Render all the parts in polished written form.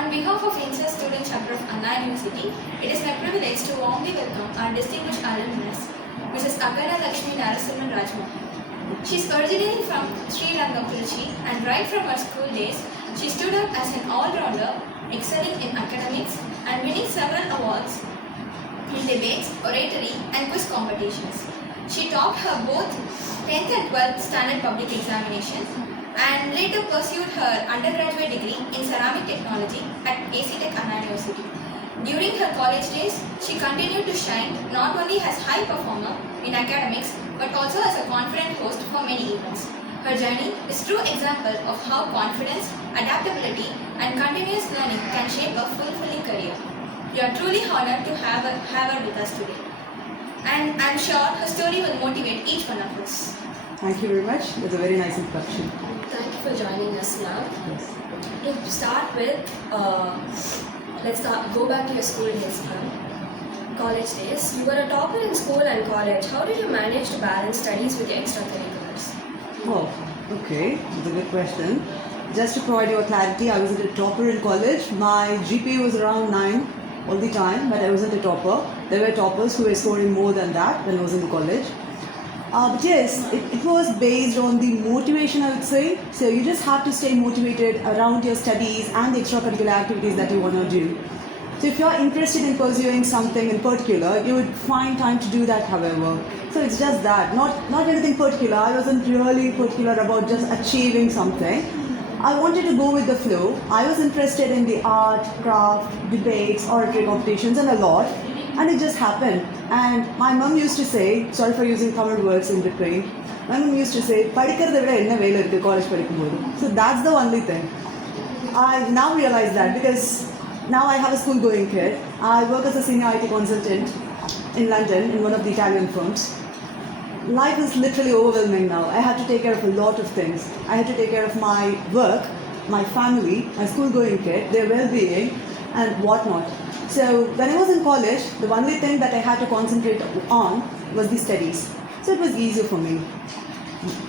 On behalf of INSA Student Chapter of Anna University, it is my privilege to warmly welcome our distinguished alumnus, Mrs. Aganalakshmi Narasimman Rajmohan. She is originally from Sri Rangapurichi, and right from her school days, she stood up as an all-rounder, excelling in academics and winning several awards in debates, oratory and quiz competitions. She topped her both 10th and 12th standard public examinations and later pursued her undergraduate degree in Ceramic Technology at AC Tech Anna University. During her college days, she continued to shine not only as high performer in academics but also as a confident host for many events. Her journey is a true example of how confidence, adaptability and continuous learning can shape a fulfilling career. We are truly honored to have her with us today. And I'm sure her story will motivate each one of us. Thank you very much. That's a very nice introduction. Thank you for joining us, ma'am. Yes. To start with, go back to your school days, ma'am. College days. You were a topper in school and college. How did you manage to balance studies with your extracurriculars? Oh, okay. That's a good question. Just to provide you a clarity, I wasn't a topper in college. My GPA was around 9 all the time, but I wasn't a topper. There were toppers who were scoring more than that when I was in college. But yes, it was based on the motivation, I would say. So you just have to stay motivated around your studies and the extracurricular activities that you want to do. So if you're interested in pursuing something in particular, you would find time to do that, however. So it's just that, not anything particular. I wasn't really particular about just achieving something. I wanted to go with the flow. I was interested in the art, craft, debates, oratory competitions and a lot. And it just happened. And my mom used to say, sorry for using Tamil words in between, my mom used to say, "Padikkaradha vida enna vela irukku college padikkumbodhu." So that's the only thing. I now realize that because now I have a school-going kid. I work as a senior IT consultant in London in one of the Italian firms. Life is literally overwhelming now. I have to take care of a lot of things. I have to take care of my work, my family, my school-going kid, their well-being and whatnot. So when I was in college, the only thing that I had to concentrate on was the studies. So it was easier for me.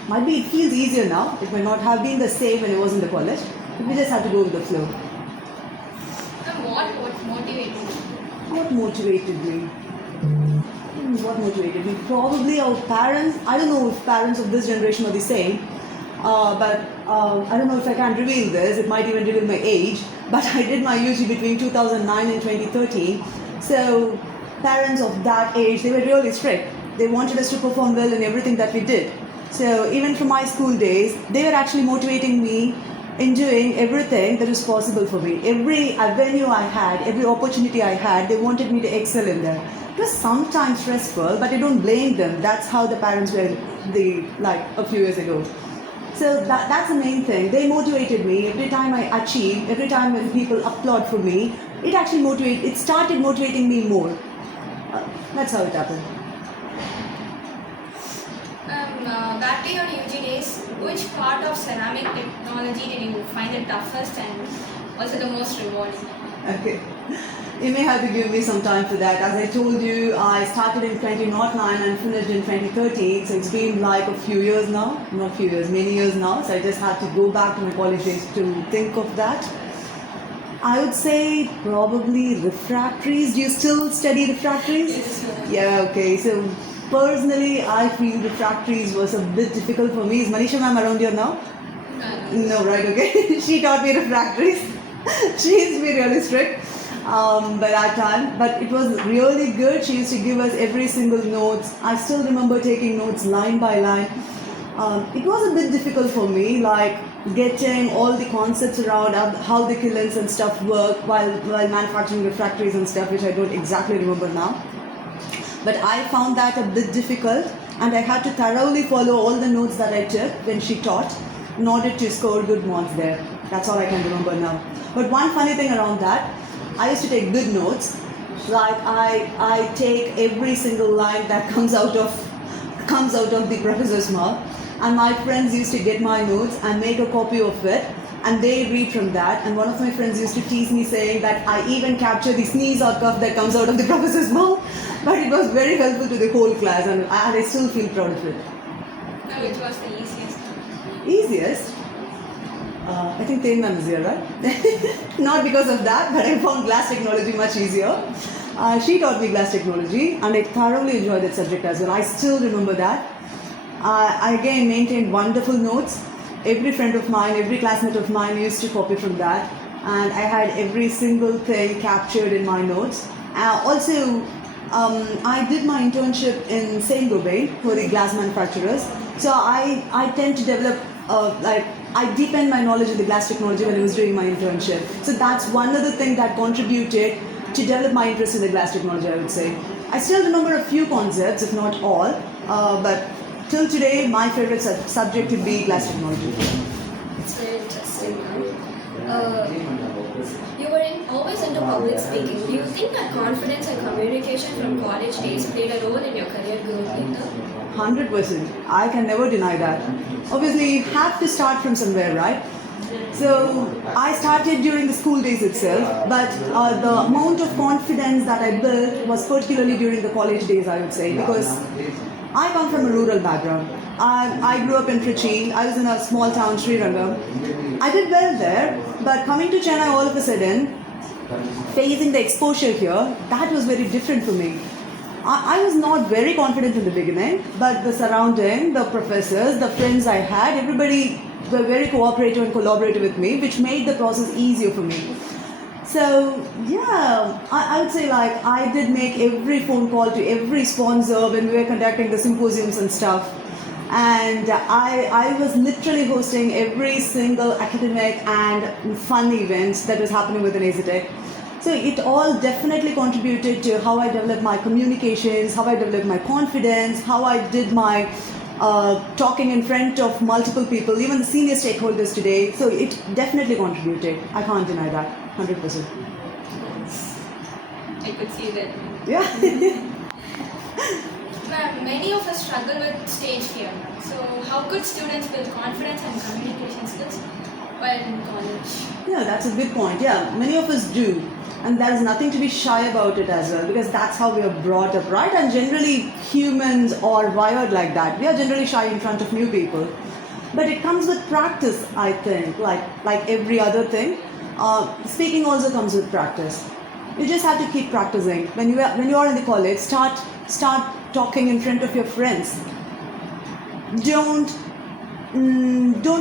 Might be it feels easier now. It may not have been the same when I was in the college. But we just had to go with the flow. And what motivated you? What motivated me? What motivated me? Probably our parents. I don't know if parents of this generation are the same. But I don't know if I can reveal this. It might even reveal my age. But I did my UG between 2009 and 2013. So parents of that age, they were really strict. They wanted us to perform well in everything that we did. So even from my school days, they were actually motivating me in doing everything that was possible for me. Every avenue I had, every opportunity I had, they wanted me to excel in there. It was sometimes stressful, but I don't blame them. That's how the parents were a few years ago. So that's the main thing. They motivated me. Every time I achieved, every time when people applaud for me, it started motivating me more. That's how it happened. Back to your UG days, which part of ceramic technology did you find the toughest and also the most rewarding? Okay. You may have to give me some time for that. As I told you, I started in 2009 and finished in 2013. So it's been like a few years now. Not few years, many years now. So I just had to go back to my college days to think of that. I would say probably refractories. Do you still study refractories? Yes. Yeah, okay. So personally, I feel refractories was a bit difficult for me. Is Manisha ma'am around here now? No, right, okay. She taught me refractories. She used to be really strict by that time, but it was really good. She used to give us every single notes. I still remember taking notes line by line. It was a bit difficult for me, like getting all the concepts around how the kilns and stuff work while manufacturing refractories and stuff, which I don't exactly remember now. But I found that a bit difficult, and I had to thoroughly follow all the notes that I took when she taught in order to score good marks there. That's all I can remember now. But one funny thing around that, I used to take good notes. Like I take every single line that comes out of the professor's mouth, and my friends used to get my notes and make a copy of it, and they read from that. And one of my friends used to tease me saying that I even capture the sneeze or cough that comes out of the professor's mouth. But it was very helpful to the whole class, and I still feel proud of it. Which was the easiest? Easiest? I think Tain ma'am is here, right? Not because of that, but I found glass technology much easier. She taught me glass technology, and I thoroughly enjoyed that subject as well. I still remember that. I again maintained wonderful notes. Every friend of mine, every classmate of mine used to copy from that, and I had every single thing captured in my notes. Also, I did my internship in Saint-Gobain for the glass manufacturers. So I tend to develop, I deepened my knowledge of the glass technology when I was doing my internship. So that's one other thing that contributed to develop my interest in the glass technology, I would say. I still remember a few concepts, if not all, but till today, my favorite subject would be glass technology. It's very interesting. You were always into public speaking. Do you think that confidence and communication from college days played a role in your career growth later? 100%. I can never deny that. Obviously, you have to start from somewhere, right? So I started during the school days itself, but the amount of confidence that I built was particularly during the college days, I would say, because I come from a rural background. I grew up in Trichy. I was in a small town, Srirangam. I did well there, but coming to Chennai all of a sudden, facing the exposure here, that was very different for me. I was not very confident in the beginning, but the surrounding, the professors, the friends I had, everybody were very cooperative and collaborative with me, which made the process easier for me. So yeah, I would say like I did make every phone call to every sponsor when we were conducting the symposiums and stuff. And I was literally hosting every single academic and fun events that was happening within AZTech. So it all definitely contributed to how I developed my communications, how I developed my confidence, how I did my talking in front of multiple people, even the senior stakeholders today. So it definitely contributed. I can't deny that, 100%. I could see that. Yeah. Ma'am, many of us struggle with stage fear. So how could students build confidence and communication skills while in college? Yeah, that's a good point. Yeah, many of us do. And there's nothing to be shy about it as well, because that's how we are brought up, right? And generally humans are wired like that. We are generally shy in front of new people. But it comes with practice, I think, like every other thing. Speaking also comes with practice. You just have to keep practicing. When you are in the college, start talking in front of your friends. Don't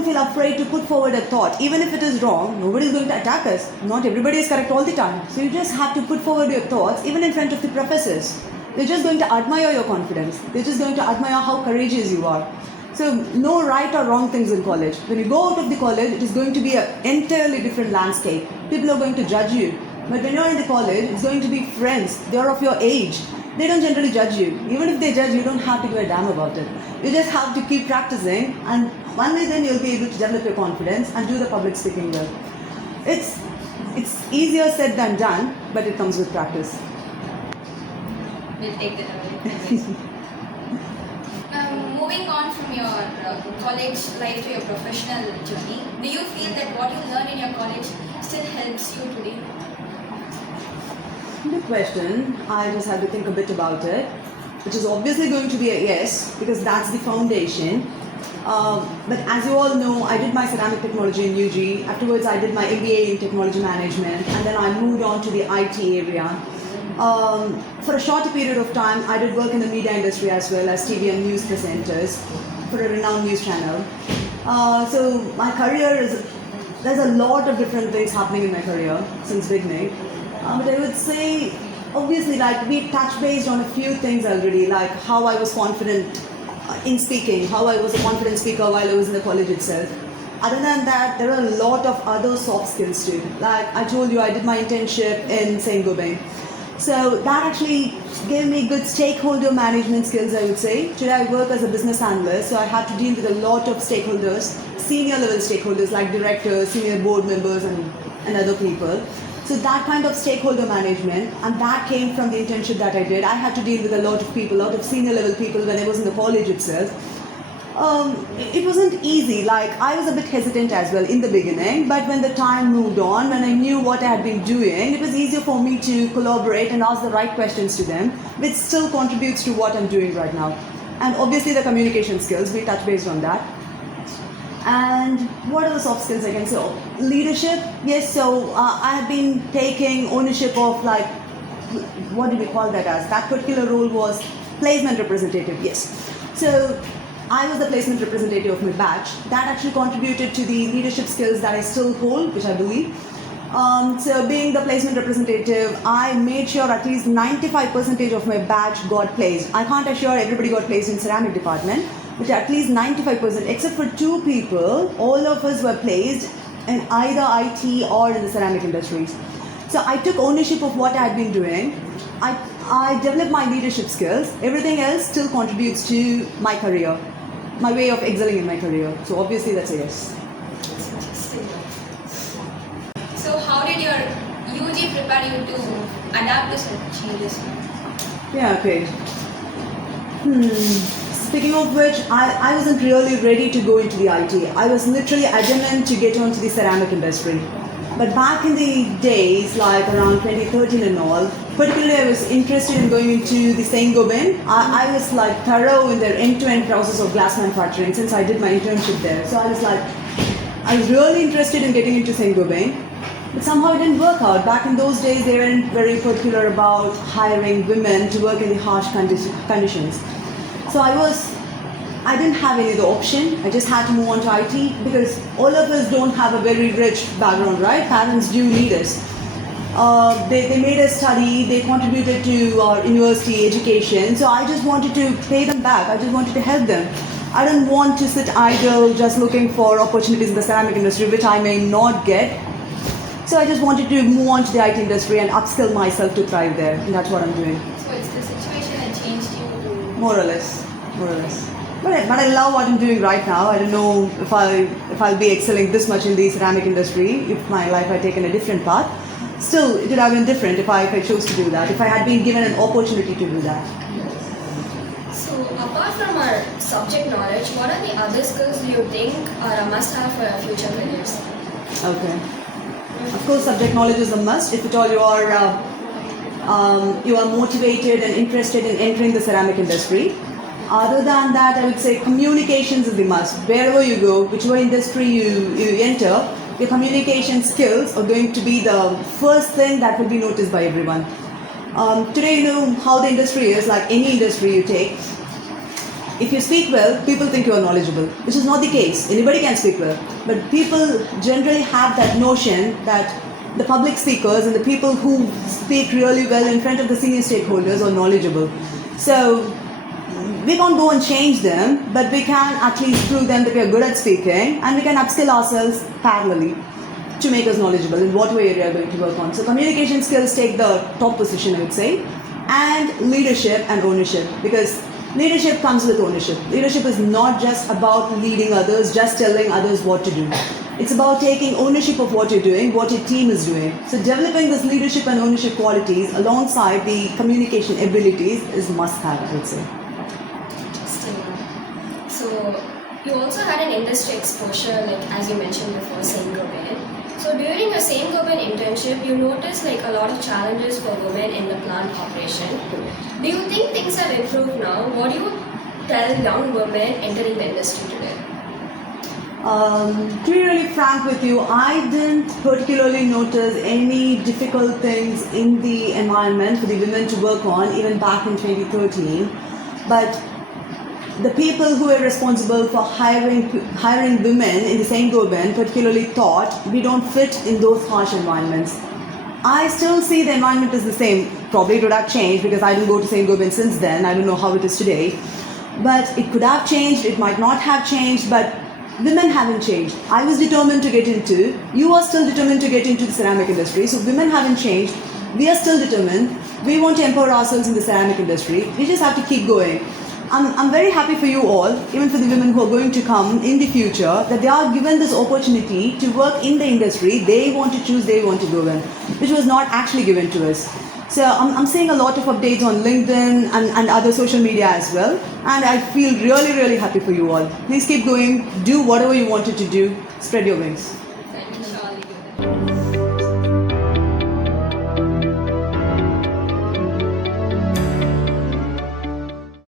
feel afraid to put forward a thought. Even if it is wrong, nobody is going to attack us. Not everybody is correct all the time. So you just have to put forward your thoughts, even in front of the professors. They're just going to admire your confidence. They're just going to admire how courageous you are. So no right or wrong things in college. When you go out of the college, it is going to be an entirely different landscape. People are going to judge you. But when you're in the college, it's going to be friends. They're of your age. They don't generally judge you. Even if they judge, you don't have to give a damn about it. You just have to keep practicing, and one day then you'll be able to develop your confidence and do the public speaking well. It's easier said than done, but it comes with practice. We'll take that away. Moving on from your college life to your professional journey, do you feel that what you learn in your college still helps you today? Good question. I just had to think a bit about it, which is obviously going to be a yes, because that's the foundation. But as you all know, I did my ceramic technology in UG. Afterwards, I did my MBA in technology management, and then I moved on to the IT area. For a shorter period of time, I did work in the media industry as well as TV and news presenters for a renowned news channel. So my career there's a lot of different things happening in my career since beginning. But I would say, obviously, like we touched based on a few things already, like how I was confident in speaking, how I was a confident speaker while I was in the college itself. Other than that, there are a lot of other soft skills too. Like I told you, I did my internship in Saint-Gobain. So that actually gave me good stakeholder management skills, I would say. Today I work as a business analyst, so I have to deal with a lot of stakeholders, senior level stakeholders like directors, senior board members and other people. So that kind of stakeholder management, and that came from the internship that I did. I had to deal with a lot of people, a lot of senior level people when I was in the college itself. It wasn't easy, like I was a bit hesitant as well in the beginning, but when the time moved on, when I knew what I had been doing, it was easier for me to collaborate and ask the right questions to them, which still contributes to what I'm doing right now. And obviously the communication skills, we touch based on that. And what are the soft skills I can say? Leadership, yes. So I have been taking ownership of, like, what do we call that as? That particular role was placement representative, yes. So I was the placement representative of my batch. That actually contributed to the leadership skills that I still hold, which I believe. So being the placement representative, I made sure at least 95% of my batch got placed. I can't assure everybody got placed in ceramic department, but at least 95%, except for 2 people, all of us were placed in either IT or in the ceramic industries. So I took ownership of what I had been doing. I developed my leadership skills. Everything else still contributes to my career, my way of excelling in my career. So obviously that's a yes. So how did your UG prepare you to adapt to such changes? Yeah, okay. Speaking of which, I wasn't really ready to go into the IT. I was literally adamant to get onto the ceramic industry. But back in the days, like around 2013 and all, particularly I was interested in going into the Saint-Gobain. I was like thorough in their end-to-end process of glass manufacturing since I did my internship there. So I was really interested in getting into Saint-Gobain. But somehow it didn't work out. Back in those days, they weren't very particular about hiring women to work in the harsh conditions. So I didn't have any other option. I just had to move on to IT because all of us don't have a very rich background, right? Parents do need us. They made us study, they contributed to our university education. So I just wanted to pay them back. I just wanted to help them. I didn't want to sit idle just looking for opportunities in the ceramic industry, which I may not get. So I just wanted to move on to the IT industry and upskill myself to thrive there. And that's what I'm doing. So it's the situation that changed you to... More or less. But I love what I'm doing right now. I don't know if I'll be excelling this much in the ceramic industry if my life had taken a different path. Still, it would have been different if I chose to do that, if I had been given an opportunity to do that. So, apart from our subject knowledge, what are the other skills you think are a must-have for our future careers? Okay. Of course, subject knowledge is a must. If at all you are motivated and interested in entering the ceramic industry. Other than that, I would say communications is the must. Wherever you go, whichever industry you enter, your communication skills are going to be the first thing that will be noticed by everyone. Today, you know how the industry is, like any industry you take. If you speak well, people think you are knowledgeable, which is not the case. Anybody can speak well. But people generally have that notion that the public speakers and the people who speak really well in front of the senior stakeholders are knowledgeable. So we can't go and change them, but we can at least prove them that we are good at speaking and we can upskill ourselves parallelly to make us knowledgeable in whatever area we are going to work on. So communication skills take the top position, I would say, and leadership and ownership, because leadership comes with ownership. Leadership is not just about leading others, just telling others what to do. It's about taking ownership of what you're doing, what your team is doing. So developing this leadership and ownership qualities alongside the communication abilities is must-have, I would say. So you also had an industry exposure, like as you mentioned before, Saint-Gobain. So during your Saint-Gobain internship, you noticed like a lot of challenges for women in the plant operation. Do you think things have improved now? What do you tell young women entering the industry today? To be really frank with you, I didn't particularly notice any difficult things in the environment for the women to work on, even back in 2013. But the people who were responsible for hiring women in the Saint-Gobain particularly thought we don't fit in those harsh environments. I still see the environment is the same. Probably it would have changed because I didn't go to Saint-Gobain since then. I don't know how it is today. But it could have changed, it might not have changed, but women haven't changed. I was determined to get into, you are still determined to get into the ceramic industry. So women haven't changed. We are still determined. We want to empower ourselves in the ceramic industry. We just have to keep going. I'm very happy for you all, even for the women who are going to come in the future, that they are given this opportunity to work in the industry they want to choose, they want to go in, which was not actually given to us. So I'm seeing a lot of updates on LinkedIn and other social media as well, and I feel really, really happy for you all. Please keep going, do whatever you wanted to do, spread your wings.